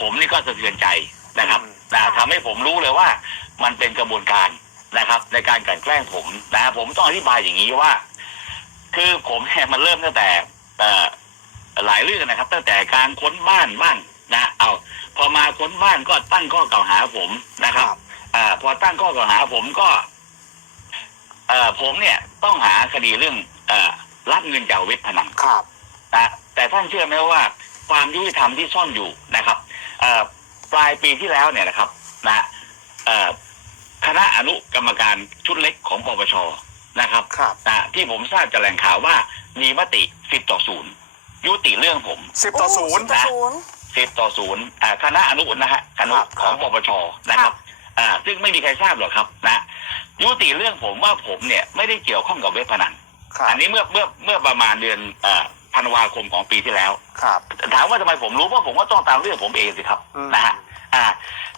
ผมนี่ก็สะเทือนใจนะครับอืมนะทำให้ผมรู้เลยว่ามันเป็นกระบวนการนะครับ ในการกลั่นแกล้งผมนะผมต้องอธิบายอย่างนี้ว่า คือผมเนี่ยมันเริ่มตั้งแต่เอ่อหลายเรื่องนะครับ ตั้งแต่การค้นบ้านบ้างนะเอาพอมาค้นบ้านก็ตั้งข้อกล่าวหาผมนะครับอ่าพอตั้งข้อกล่าวหาผมก็เอ่อผมเนี่ยต้องหาคดีเรื่องเอ่อรับเงินจากเว็บพนันครับนะแต่ท่านเชื่อไหมว่า ความยุติธรรมที่ซ่อนอยู่นะครับเอ่อปลายปีที่แล้วเนี่ยนะครับนะเอ่อคณะอนุกรรมการชุดเล็กของปปชนะครับครับนะที่ผมทราบจากแหล่งข่าวว่ามีมติสิบต่อศูนย์ยุติเรื่องผมสิบต่อศูนย์โต่อศูนย์สิบต่อศูนย์อ่าคณะอนุนะฮะคณะครับของปปชนะครับอ่าซึ่งไม่มีใครทราบหรอกครับนะยุติเรื่องผมว่าผมเนี่ยไม่ได้เกี่ยวข้องกับเว็บพนันครับอันนี้เมื่อเมื่อเมื่อประมาณเดือนเอ่อ ธันวาคมของปีที่แล้ว ครับ ถามว่าทำไมผมรู้ว่าผมก็ต้องตามเรื่องผมเองสิครับ อืม นะฮะอ่า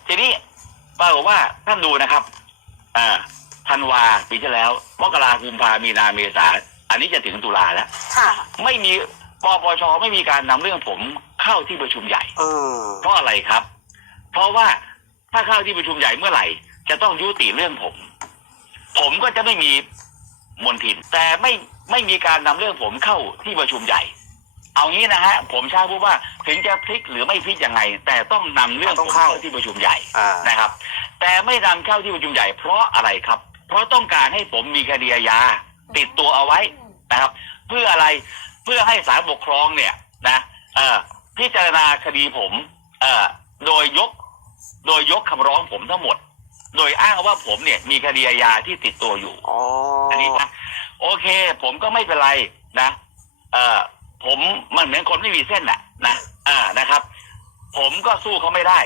ทีนี้ปรากฏว่าท่านดูนะครับอ่าธันวาปีที่แล้วมกราคมกุมภามีนาเมษาอันนี้จะถึงตุลาแล้ว ค่ะ ไม่มีปปชไม่มีการนำเรื่องผมเข้าที่ประชุมใหญ่ เออ เพราะอะไรครับ เพราะว่าถ้าเข้าที่ประชุมใหญ่เมื่อไหร่ จะต้องยุติเรื่องผม ผมก็จะไม่มี มนทิน แต่ไม่ไม่มีการนำเรื่องผมเข้าที่ประชุมใหญ่ เอางี้นะฮะผมใช้พูดว่าถึงจะพลิกหรือไม่พลิกยังไง แต่ต้องนำเรื่องต้ผองมเข้าเข้าที่ประชุมใหญ่อ่านะครับ แต่ไม่นำเข้าที่ประชุมใหญ่ เพราะอะไรครับ เพราะต้องการให้ผมมีคดีอาญาติดตัวเอาไว้นะครับ เพื่ออะไรเพื่อให้ศาลปกครองเนี่ยนะเอ่อพิจารณาคดีผม เอ่อโดยยก โดยยกคำร้องผมทั้งหมด โดยอ้างว่าผมเนี่ยมีคดีอาญาที่ติดตัวอยู่อ๋ออัอันนี้นะโอเค ผมก็ไม่เป็นไรนะ เอ่อผมมันเหมือนคนไม่มีเส้นน่ะนะอ่านะครับ ผมก็สู้เขาไม่ได้